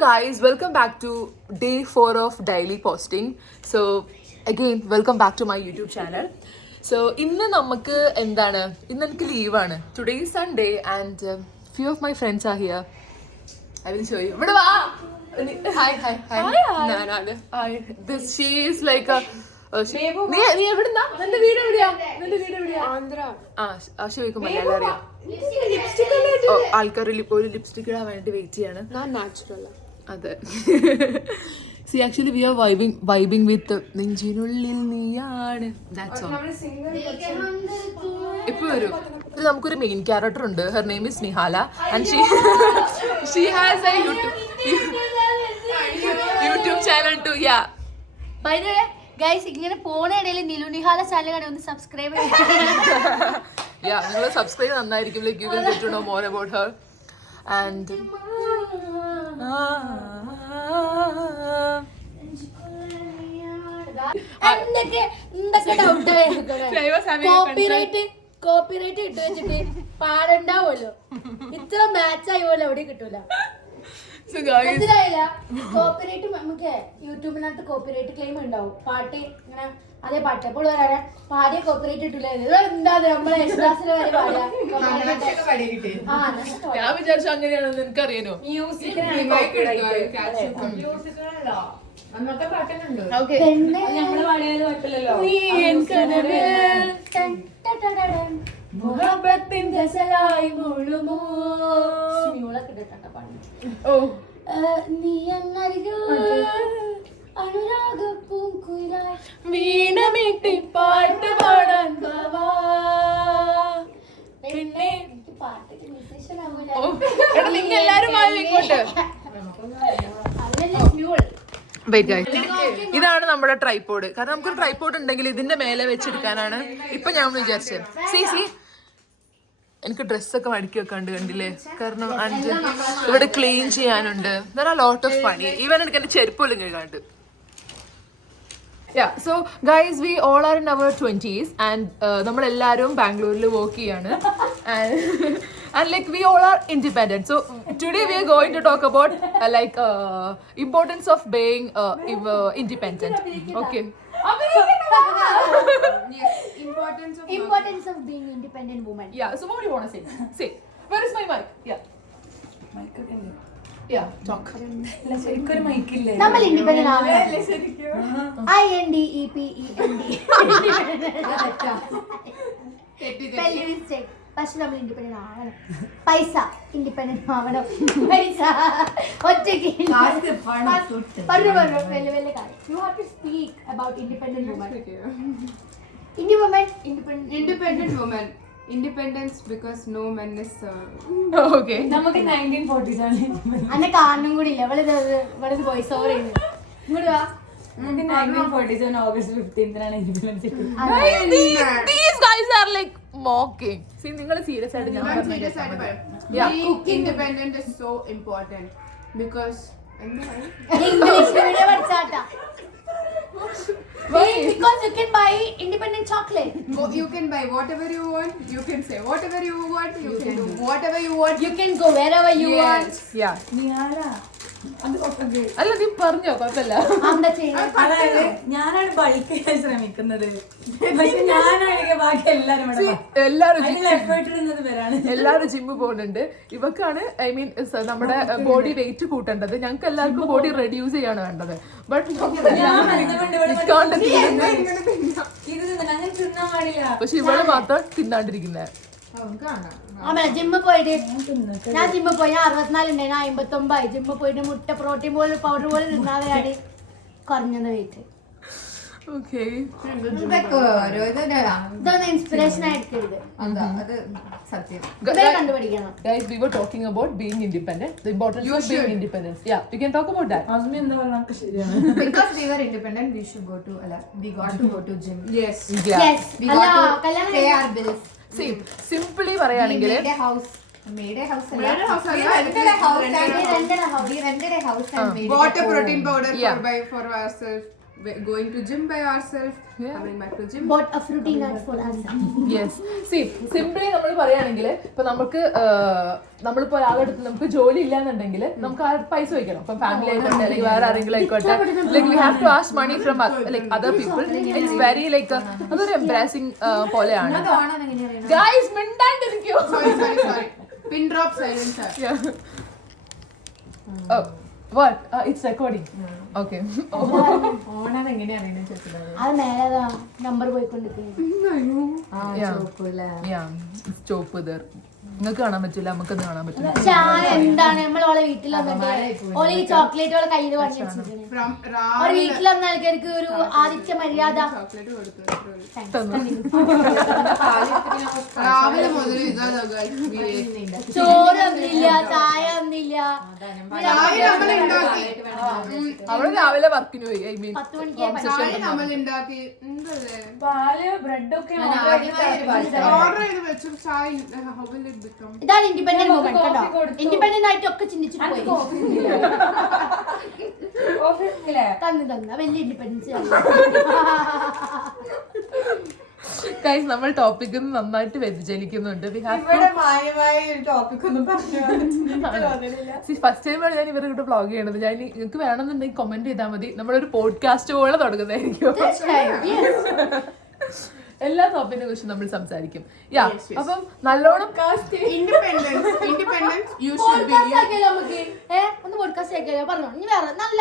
Guys, welcome back to day 4 of daily posting. So again, welcome back to my YouTube channel. So ഇന്ന് നമുക്ക് എന്താണ്, ഇന്ന് എനിക്ക് ലീവാണ്. Today is Sunday and few of my friends are here. I will show you. ഇവിടെ വാ. Hi. ഞാനാണ്. Hi. She is like a നീ എവിടുന്നാ? നിന്റെ വീട് എവിടെയാ? ആന്ധ്ര. ചോദിക്കും മലയാളം അറിയാം. ആൾക്കാർ ഒരു ലിപ്സ്റ്റിക് ഇടാൻ വേണ്ടി വെയിറ്റ് ചെയ്യാണ്. അതെ. See, actually we are vibing with നെഞ്ചിനുള്ളിൽ നീയാണ്. That's all. ഇപ്പൊ വരും. നമുക്കൊരു മെയിൻ ക്യാരക്ടർ ഉണ്ട്. Her name is Nihala and she has a YouTube channel too. Yeah. By the way, guys, ഇങ്ങനെ പോണ ഇടയിൽ നിലു നിഹാല ചാനൽ ഒന്ന് സബ്സ്ക്രൈബ് Yeah, നിങ്ങൾ സബ്സ്ക്രൈബ് നന്നായിരിക്കും. Like you will get to know more about her. And copyright ഇട്ട് വെച്ചിട്ട് പാടുണ്ടാവുമല്ലോ, ഇത്ര match ആയി പോലെ എവിടെ കിട്ടൂല. മനസ്സിലായില്ല? കോപ്പിറൈറ്റ് നമുക്ക് യൂട്യൂബിനകത്ത് കോപ്പിറൈറ്റ് ക്ലെയിം ഉണ്ടാവും. പാട്ട് ഇങ്ങനെ അതേ പാട്ട് അപ്പോൾ പറയാ പാടിയ കോപ്പിറൈറ്റ് ഇട്ടില്ല. എന്താ നമ്മളെ യേശുദാസിന്റെ വരെ പാടിയ ഞാൻ വിചാരിച്ചു അങ്ങനെയാണെന്ന് എനിക്കറിയാനോ. വീണമീട്ടി പാട്ട് പാടാൻ എല്ലാരും ഇതാണ് നമ്മുടെ ട്രൈപോഡ്. കാരണം നമുക്കൊരു ട്രൈപോഡ് ഉണ്ടെങ്കിൽ ഇതിന്റെ മേലെ വെച്ചെടുക്കാനാണ് ഇപ്പൊ ഞാൻ വിചാരിച്ചത്. സി എനിക്ക് ഡ്രസ്സൊക്കെ മടക്കി വെക്കാണ്ട് കണ്ടില്ലേ, കാരണം ഇവിടെ ക്ലീൻ ചെയ്യാനുണ്ട്. ലോട്ട് ഓഫ് പണി. ഈവൻ എനിക്ക് എന്റെ ചെരുപ്പ് പോലും കഴുകാണ്ട്. Yeah, so guys, we all are in our 20s and നമ്മളെല്ലാരും ബാംഗ്ലൂരിൽ വർക്ക് ചെയ്യാണ് and like we all are independent. So today we are going to talk about importance of being independent. Okay. Yes, importance of being independent woman. Yeah, so what do you want to say? Where is my mic? Yeah. Mic again. Yeah, talk. നമ്മൾ independent ആവണം. INDEPENDENT. പക്ഷെ നമ്മൾ independent ആവണം. പൈസ independent ആവണം. പൈസ ഒറ്റയ്ക്ക് പറഞ്ഞു വലിയ കാര്യം. You have to speak about independent woman. Independent woman. Independence because no man is okay. നമുക്ക് 1940s ആണ് അന്നെ കാണും കൂടി ഇല്ല. ഇവിടെ വോയിസ് ഓവർ ചെയ്യുന്നത്. ഇങ്ങോട്ട് വാ. 1947 August 15th independence. These guys are like mocking. See, നിങ്ങൾ സീരിയസ് ആയിട്ട് ഞാൻ serious ആയിട്ട് പറയും. Independent is so important because English medium പഠിച്ചാട്ടാ. Because you can buy independent chocolate. You can buy whatever you want. You can say whatever you want. You can do whatever you want. You can go wherever you want. Yeah. അല്ല നീ പറഞ്ഞോ, കുഴപ്പമില്ല. അതായത് ഞാനാണ് bulk ചെയ്യാൻ ശ്രമിക്കുന്നത്, പക്ഷെ ഞാനാണെങ്കിൽ ബാക്കി എല്ലാരും ജിമ്മ് പോകുന്നുണ്ട്. ഇവക്കാണ് നമ്മുടെ ബോഡി വെയിറ്റ് കൂട്ടേണ്ടത്. ഞങ്ങൾക്ക് എല്ലാവർക്കും ബോഡി റെഡ്യൂസ് ചെയ്യാണ് വേണ്ടത്. ബട്ട് പക്ഷെ ഇവള് മാത്രം തിന്നാണ്ടിരിക്കുന്നേ. ജിമ്മ് പോയിട്ട് ഞാൻ 64 ഉണ്ടായിരുന്നു, 59. ജിമ്മ് പോയിട്ട് മുട്ട പ്രോട്ടീൻ പോലെ പൗഡർ പോലെ തിന്നാതെയാണ് കുറഞ്ഞത് വെയിറ്റ്. ഇതൊന്നും ഇൻസ്പിറേഷൻ ആയിരിക്കരുത്. കണ്ടുപിടിക്കണം. Guys, we were talking about being independent, the importance of being independent. Yeah, you can talk about that. Because we were independent, we got to go to gym. Yes. We got to pay our bills. See, simply പറയുകയാണെങ്കിൽ we rented a house and made bought a protein powder for ourselves. going to gym by ourselves, coming back to gym. Bought a fruity nut for us. Yes C simply നമ്മൾ പറയുകയാണെങ്കിൽ ഇപ്പൊ നമ്മളിപ്പോ ഒരാളുടെ അടുത്ത് നമുക്ക് ജോലി ഇല്ലാന്നുണ്ടെങ്കിൽ നമുക്ക് ആ പൈസ വയ്ക്കണം ഇപ്പൊ ഫാമിലി ആയിക്കോട്ടെ അല്ലെങ്കിൽ വേറെ ആരെങ്കിലും ആയിക്കോട്ടെ like we have to ask money from like other people it's very like അതൊരു എംബ്രാസിംഗ് പോലെയാണ് ഗൈസ് മിണ്ടാണ്ടിരിക്കൂ Sorry. Pin drop silencer. What? It's recording. Okay. ഓണാണ് എങ്ങനെയാണ് ചോദിച്ചത് അത് മേലതാ നമ്പർ പോയിക്കൊണ്ടിരിക്കുന്നു. Yeah. Stop there. നിങ്ങൾക്ക് കാണാൻ പറ്റില്ല നമുക്കൊന്നും കാണാൻ പറ്റില്ല. ചായ എന്താണ് നമ്മൾ ഓളെ വീട്ടിൽ വന്നിട്ട് ഓളെ ഈ ചോക്ലേറ്റ് ഓളെ കയ്യിൽ വാങ്ങി വെച്ചിരിക്കുന്നത്. From ഒരു വീട്ടിൽ വന്ന ആൾക്കാർക്ക് ഒരു ആദിത്യ മര്യാദ. chocolate രാവിലെ മുതൽ ഇതാണ് guys. ചോറ് ഒന്നില്ല, ചായ ഒന്നില്ല. അവള് രാവിലെ വർക്കിന് പോയി. I mean 10 മണിക്ക് നമ്മൾ ഉണ്ടാക്കി എന്തല്ലേ പാല് ബ്രെഡൊക്കെ ഓർഡർ ചെയ്ത് വെച്ചു ചായ. How will it become? ഇതാണ് ഇൻഡിപെൻഡന്റ് മൂവ്മെന്റ് കേട്ടോ. ഇൻഡിപെൻഡന്റ് ആയിട്ട് ഒക്കെ ചിന്തിച്ചിട്ട് പോയി. തന്നു വലിയ ഇൻഡിപെൻഡൻസ്. ഗൈസ് നമ്മൾ ടോപ്പിക് നന്നായിട്ട് വ്യതിചലിക്കുന്നുണ്ട്. ഫസ്റ്റ് ടൈമാണ് ഞാൻ ഇവരുടെ കൂടെ വ്ളോഗ് ചെയ്യണത്. ഞാൻ നിങ്ങൾക്ക് വേണമെന്നുണ്ടെങ്കിൽ കമന്റ് ചെയ്താൽ മതി. നമ്മളൊരു പോഡ്കാസ്റ്റ് പോലെ തുടങ്ങുന്നതായിരിക്കും. എല്ലാ ടോപ്പിക്കിനെ കുറിച്ച് നമ്മൾ സംസാരിക്കും. യാ അപ്പം നല്ലോണം Independence you should be. നമുക്ക് ഒന്ന് പോഡ്കാസ്റ്റ് ആക്കിയാലോ? പറഞ്ഞോ. ഇനി വേറെ നല്ല